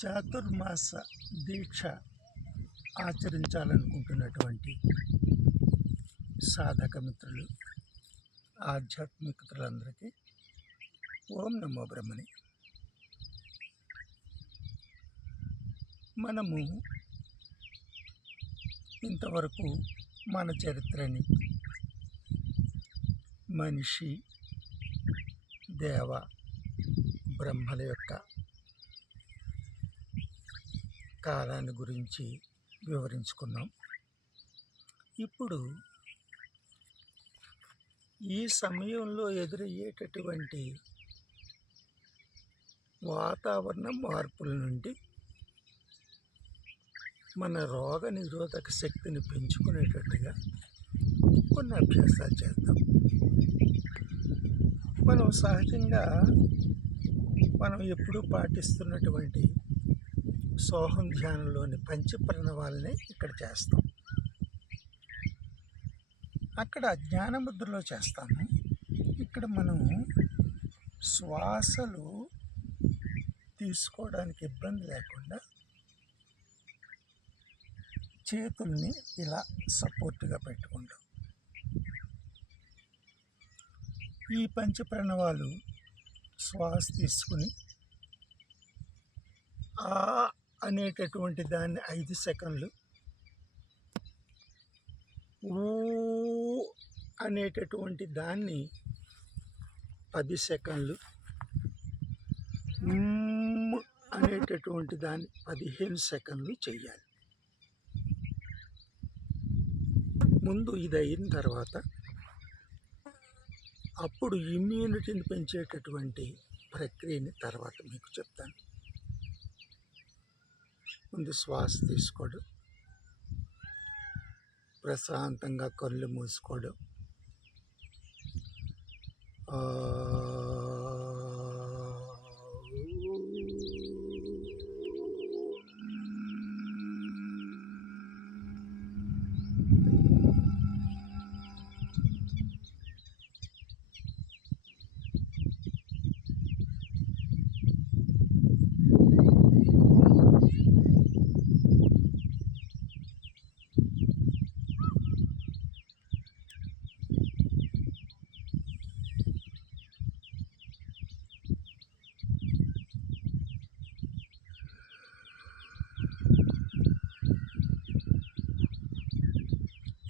చాతుర్మాస దీక్ష ఆచరించాలనుకుంటున్నటువంటి సాధక మిత్రులు, ఆధ్యాత్మికులందరికీ ఓం నమో బ్రహ్మని. మనము ఇంతవరకు మన చరిత్రని మనిషి, దేవ, బ్రహ్మల యొక్క కాలాన్ని గురించి వివరించుకున్నాం. ఇప్పుడు ఈ సమయంలో ఎదురయ్యేటటువంటి వాతావరణ మార్పుల నుండి మన రోగ నిరోధక శక్తిని పెంచుకునేటట్టుగా కొన్ని అభ్యాసాలు చేద్దాం. మనం సహజంగా ఎప్పుడూ పాటిస్తున్నటువంటి సోహం ధ్యానంలోని పంచప్రణవాలనే ఇక్కడ చేస్తాం. అక్కడ జ్ఞానముద్రలో చేస్తాము. ఇక్కడ మనం శ్వాసలు తీసుకోవడానికి ఇబ్బంది లేకుండా చేతుల్ని ఇలా సపోర్ట్గా పెట్టుకుంటాం. ఈ పంచప్రణవాలు శ్వాస తీసుకుని ఆ అనేటటువంటి దాన్ని 5 సెకండ్లు, ఊ అనేటటువంటి దాన్ని 10 సెకండ్లు, అనేటటువంటి దాన్ని 15 సెకండ్లు చేయాలి. ముందు ఇది అయిన తర్వాత అప్పుడు ఇమ్యూనిటీని పెంచేటటువంటి ప్రక్రియని తర్వాత మీకు చెప్తాను. ముందు శ్వాస తీసుకోవడం, ప్రశాంతంగా కళ్ళు మూసుకోవడం,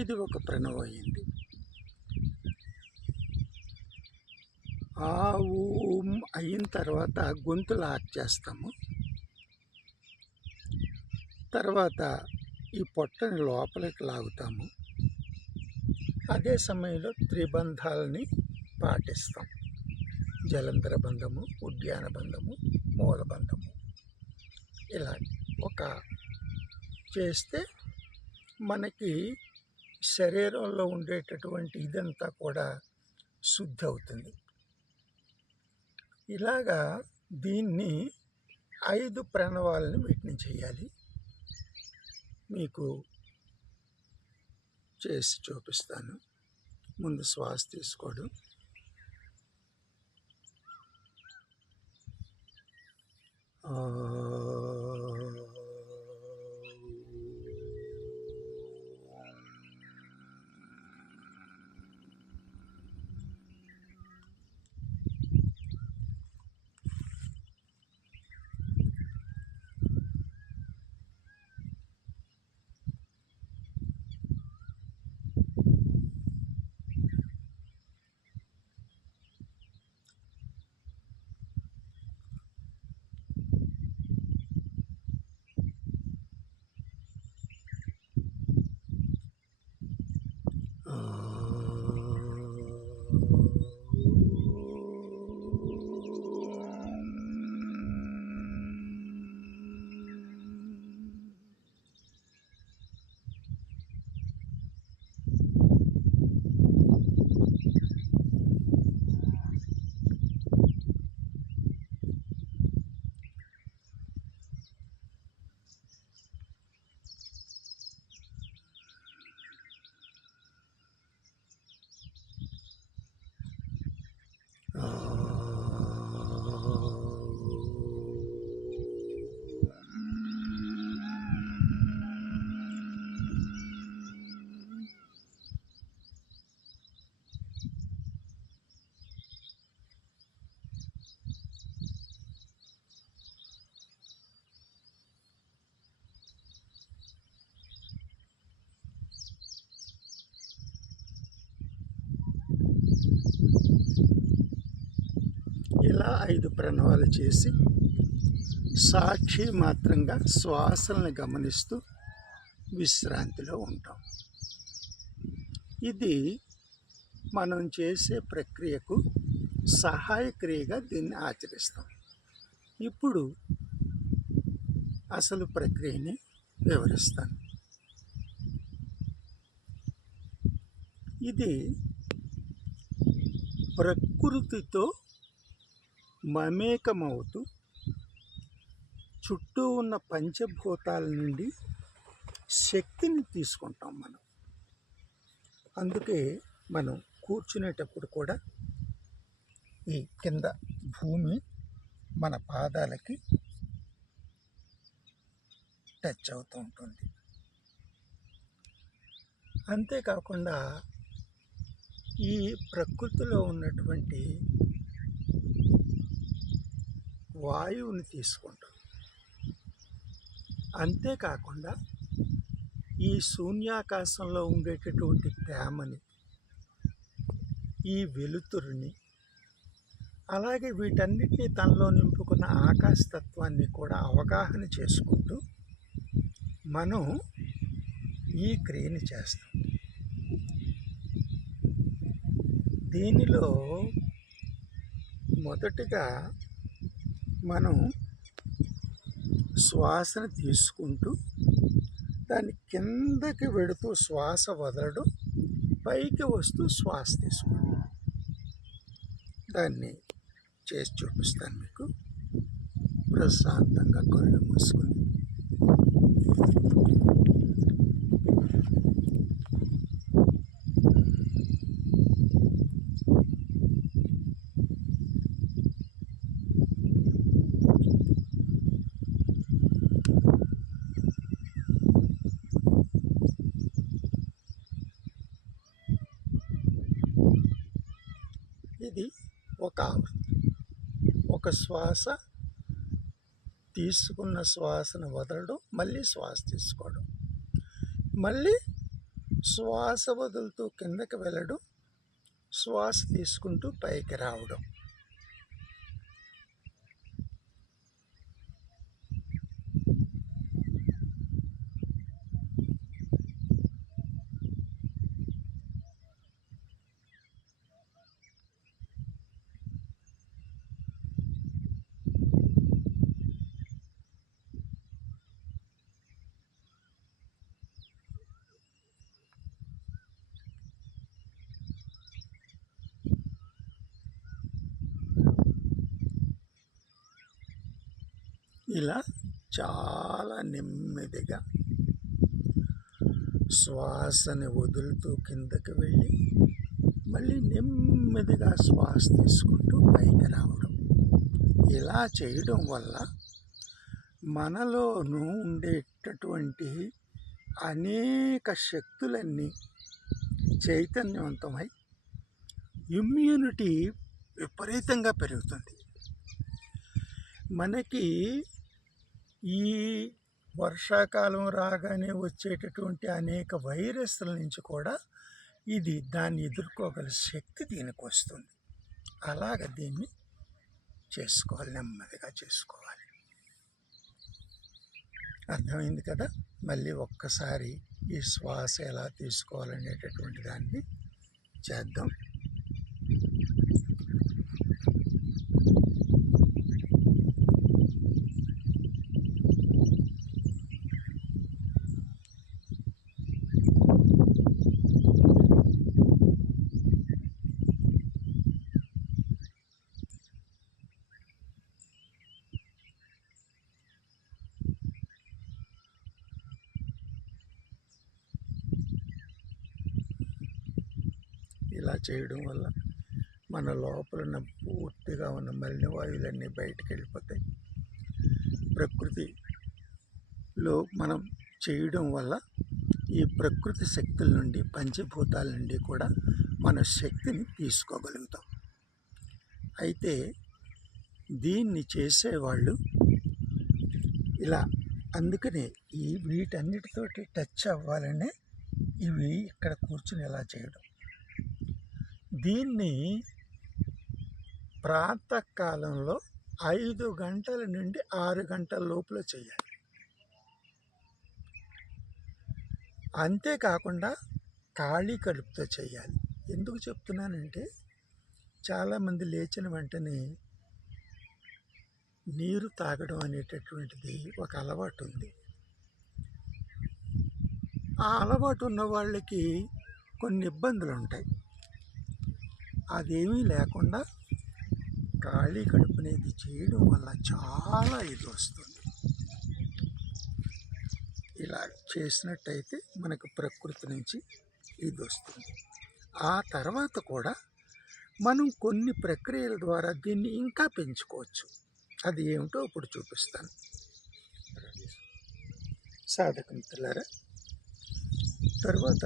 ఇది ఒక ప్రణవం అయింది. ఆ ఊం అయిన తర్వాత గొంతు లాక్ చేస్తాము. తర్వాత ఈ పొట్టని లోపలికి లాగుతాము. అదే సమయంలో త్రిబంధాలని పాటిస్తాం. జలంధర బంధము, ఉద్యాన బంధము, మూలబంధము. ఇలా ఒక చేస్తే మనకి శరీరంలో ఉండేటటువంటి ఇదంతా కూడా శుద్ధి అవుతుంది. ఇలాగా దీన్ని 5 ప్రణవాలని వీటిని చేయాలి. మీకు చేసి చూపిస్తాను. ముందు శ్వాస తీసుకోవడం, 5 ప్రణవాలు చేసి సాక్షి మాత్రంగా శ్వాసలను గమనిస్తూ విశ్రాంతిలో ఉంటాం. ఇది మనం చేసే ప్రక్రియకు సహాయక్రియగా దీన్ని ఆచరిస్తాం. ఇప్పుడు అసలు ప్రక్రియని వివరిస్తాను. ఇది ప్రకృతితో మమేకమవుతూ చుట్టూ ఉన్న పంచభూతాల నుండి శక్తిని తీసుకుంటాం మనం. అందుకే మనం కూర్చునేటప్పుడు కూడా ఈ కింద భూమి మన పాదాలకి టచ్ అవుతూ ఉంటుంది. అంతేకాకుండా ఈ ప్రకృతిలో ఉన్నటువంటి వాయువుని తీసుకుంటాం. అంతేకాకుండా ఈ శూన్యాకాశంలో ఉండేటటువంటి తేమని, ఈ వెలుతురుని, అలాగే వీటన్నిటినీ తనలో నింపుకున్న ఆకాశతత్వాన్ని కూడా అవగాహన చేసుకుంటూ మనం ఈ క్రియని చేస్తాం. దీనిలో మొదటగా మనం శ్వాసను తీసుకుంటూ దాన్ని కిందకి వెడుతూ శ్వాస వదలడం, పైకి వస్తూ శ్వాస తీసుకోవడం. దాన్ని చేసి చూపిస్తాను మీకు. ప్రశాంతంగా కళ్ళు మూసుకుని ఇది ఒక ఆవృత్తి. ఒక శ్వాస తీసుకున్న శ్వాసను వదలడం, మళ్ళీ శ్వాస తీసుకోవడం, మళ్ళీ శ్వాస వదులుతూ కిందకి వెళ్ళడం, శ్వాస తీసుకుంటూ పైకి రావడం. ఇలా చాలా నెమ్మదిగా శ్వాసని వదులుతూ కిందకి వెళ్ళి మళ్ళీ నెమ్మదిగా శ్వాస తీసుకుంటూ పైకి రావడం. ఇలా చేయడం వల్ల మనలోనూ ఉండేటటువంటి అనేక శక్తులన్నీ చైతన్యవంతమై ఇమ్యూనిటీ విపరీతంగా పెరుగుతుంది. మనకి ఈ వర్షాకాలం రాగానే వచ్చేటటువంటి అనేక వైరస్ల నుంచి కూడా ఇది దాన్ని ఎదుర్కోగల శక్తి దీనికి వస్తుంది. అలాగ దీన్ని చేసుకోవాలి, నెమ్మదిగా చేసుకోవాలి. అర్థమైంది కదా? మళ్ళీ ఒక్కసారి ఈ శ్వాస ఎలా తీసుకోవాలనేటటువంటి దాన్ని చేద్దాం. ఇలా చేయడం వల్ల మన లోపల ఉన్న పూర్తిగా ఉన్న మలిన వాయువులన్నీ బయటకు వెళ్ళిపోతాయి. ప్రకృతిలో మనం చేయడం వల్ల ఈ ప్రకృతి శక్తుల నుండి, పంచభూతాల నుండి కూడా మన శక్తిని తీసుకోగలుగుతాం. అయితే దీన్ని చేసేవాళ్ళు ఇలా, అందుకనే ఈ వీటన్నిటితోటి టచ్ అవ్వాలనే ఇవి ఇక్కడ కూర్చుని ఇలా చేయడం. దీన్ని ప్రాతకాలంలో 5 గంటల నుండి 6 గంటల లోపల చేయాలి. అంతేకాకుండా ఖాళీ కడుపుతో చేయాలి. ఎందుకు చెప్తున్నానంటే చాలామంది లేచిన వెంటనే నీరు తాగడం అనేటటువంటిది ఒక అలవాటు ఉంది. ఆ అలవాటు ఉన్న వాళ్ళకి కొన్ని ఇబ్బందులు ఉంటాయి. అదేమీ లేకుండా ఖాళీ కడుపు అనేది చేయడం వల్ల చాలా ఇది వస్తుంది. ఇలా చేసినట్టయితే మనకు ప్రకృతి నుంచి ఇది వస్తుంది. ఆ తర్వాత కూడా మనం కొన్ని ప్రక్రియల ద్వారా దీన్ని ఇంకా పెంచుకోవచ్చు. అది ఏమిటో ఇప్పుడు చూపిస్తాను. సాధక మిత్రులారా, తర్వాత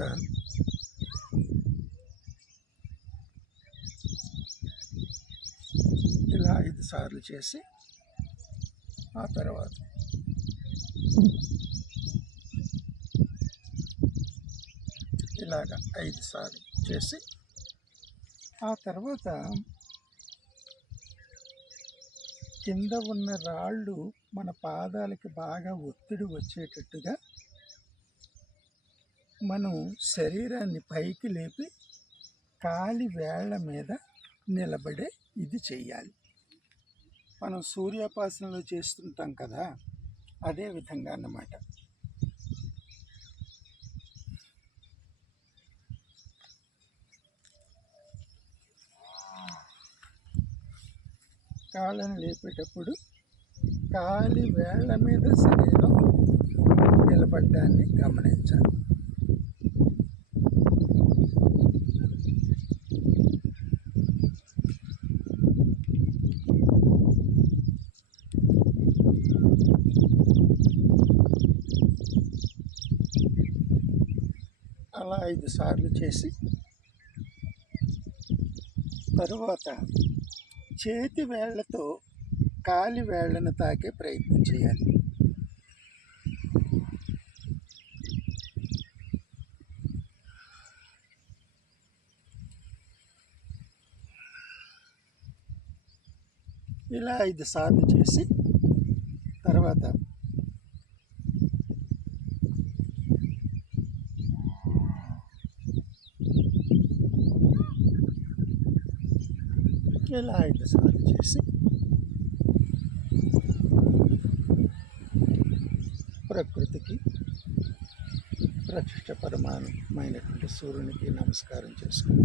ఇలా 5 సార్లు చేసి ఆ తర్వాత ఇలాగ 5 సార్లు చేసి ఆ తర్వాత కింద ఉన్న రాళ్ళు మన పాదాలకి బాగా ఒత్తిడి వచ్చేటట్టుగా మనం శరీరాన్ని పైకి లేపి కాలి వేళ్ల మీద నిలబడే ఇది చెయ్యాలి. మనం సూర్యోపాసనలో చేస్తుంటాం కదా, అదే విధంగా అన్నమాట. కాళ్ళను లేపేటప్పుడు కాలి వేళ్ల మీద శరీరం నిలబడ్డాన్ని గమనించాలి. అలా 5 సార్లు చేసి తరువాత చేతి వేళ్లతో కాలి వేళ్లను తాకే ప్రయత్నం చేయాలి. ఇలా 5 సార్లు చేసి తర్వాత ఇలా 5 సార్లు చేసి ప్రకృతికి ప్రతిష్ట పరమాణమైనటువంటి సూర్యునికి నమస్కారం చేసుకుని